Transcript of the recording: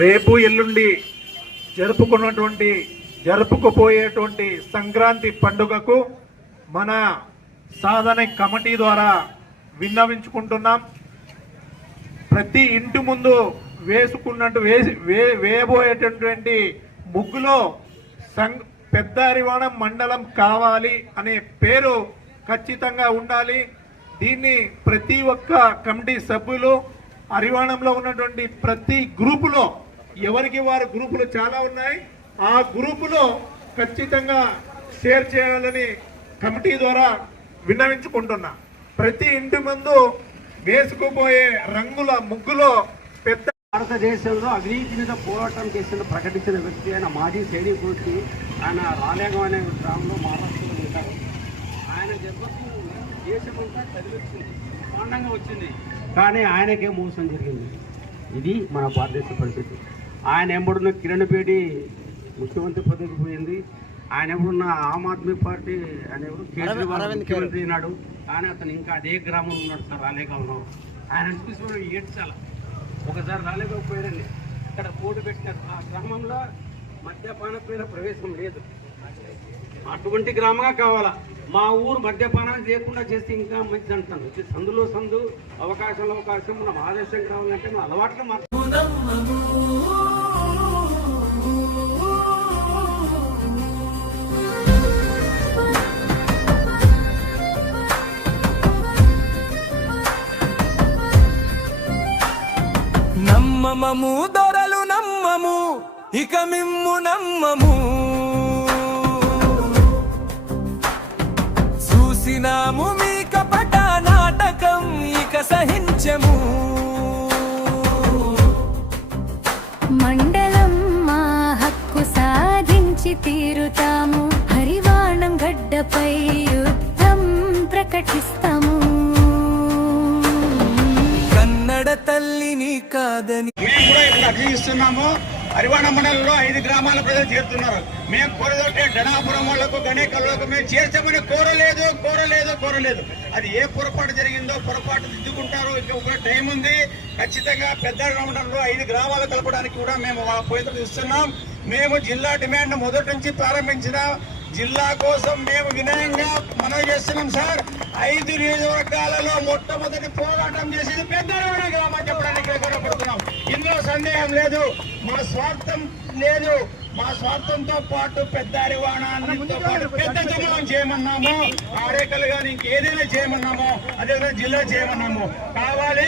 రేపు ఎల్లుండి జరుపుకుపోయేటువంటి సంక్రాంతి పండుగకు మన సాధన కమిటీ ద్వారా విన్నవించుకుంటున్నాం. ప్రతి ఇంటి ముందు వేయబోయేటటువంటి ముగ్గులో పెద్ద అరివాణం మండలం కావాలి అనే పేరు ఖచ్చితంగా ఉండాలి. దీన్ని ప్రతి ఒక్క కమిటీ సభ్యులు అరివాణంలో ఉన్నటువంటి ప్రతి గ్రూపులో ఎవరికి వారి గ్రూపులు చాలా ఉన్నాయి, ఆ గ్రూపులో ఖచ్చితంగా షేర్ చేయాలని కమిటీ ద్వారా విన్నవించుకుంటున్నా. ప్రతి ఇంటి ముందు వేసుకుపోయే రంగుల ముగ్గులో పెద్ద భారతదేశంలో అవినీతి మీద పోరాటం చేసిన ప్రకటించిన వ్యక్తి ఆయన మాజీ సైనికుడికి ఆయన రాలేగం అనే గ్రామంలో మహారాష్ట్రలో ఉంటారు. ఆయన జన్మకు దేశమంతా చదివించింది, పాండంగా వచ్చింది, కానీ ఆయనకే మోసం జరిగింది. ఇది మన భారతదేశ పరిస్థితి. ఆయన ఎంబడున్న కిరణ్ బేడి ముఖ్యమంత్రి పదవికి పోయింది. ఆయన ఎప్పుడున్న ఆమ్ ఆద్మీ పార్టీ ఆయన ఎవరు కేజ్రీవాల్ ముఖ్యమంత్రి అయినాడు, కానీ అతను ఇంకా అదే గ్రామంలో ఉన్నాడు సార్, రాలేగంలో. ఆయన చూసి ఏడ్చాల, ఒకసారి రాలేకపోయారని అక్కడ పోటీ పెట్టినారు. ఆ గ్రామంలో మద్యపాన పైన ప్రవేశం లేదు. అటువంటి గ్రామంగా కావాలా. మా ఊరు మద్యపానం లేకుండా చేస్తే ఇంకా మంచిది అంటాను. సందులో సందు, అవకాశం మనం ఆదర్శం కావాలంటే మన అలవాట్లు నమ్మము దొరలు నమ్మము, ఇక మిమ్ము నమ్మము. చూసినాము మీ కపట నాటకం, ఇక సహించము. మండలం మా హక్కు సాధించి తీరుతాము, హరివాణం గడ్డపై యుద్ధం ప్రకటిస్తాము. కన్నడ తల్లిని కాదని మేము కూడా ఇప్పుడు అర్జిస్తున్నాము. హరివాణ మండలంలో 5 గ్రామాల ప్రజలు చేరుతున్నారు. మేము కోరేదంటే ధనాపురం వాళ్లకు, గణేకల్లోకి మేము చేర్చమని కోరలేదు. అది ఏ పొరపాటు జరిగిందో పొరపాటు దిద్దుకుంటారు. ఇంకా టైం ఉంది. ఖచ్చితంగా పెద్ద మండలంలో 5 గ్రామాలు కలపడానికి కూడా మేము పోయిన ఇస్తున్నాం. మేము జిల్లా డిమాండ్ మొదటి నుంచి ప్రారంభించిన జిల్లా కోసం మేము వినయంగా మనవి చేస్తున్నాం సార్. 5 నియోజకవర్గాలలో మొట్టమొదటి పోరాటం చేసేది పెద్దరవాడ గ్రామం చెప్పడానికి గర్వపడుతున్నాం. ఇందులో సందేహం లేదు. మా స్వార్థం లేదు. మా స్వార్థంతో పాటు పెద్ద అరివాణాన్నితో పాటు పెద్ద జమనం చేయమన్నాము. ఆరేకలు కానీ ఇంకేదైనా చేయమన్నాము, అదేవిధంగా జిల్లా చేయమన్నాము. కావాలి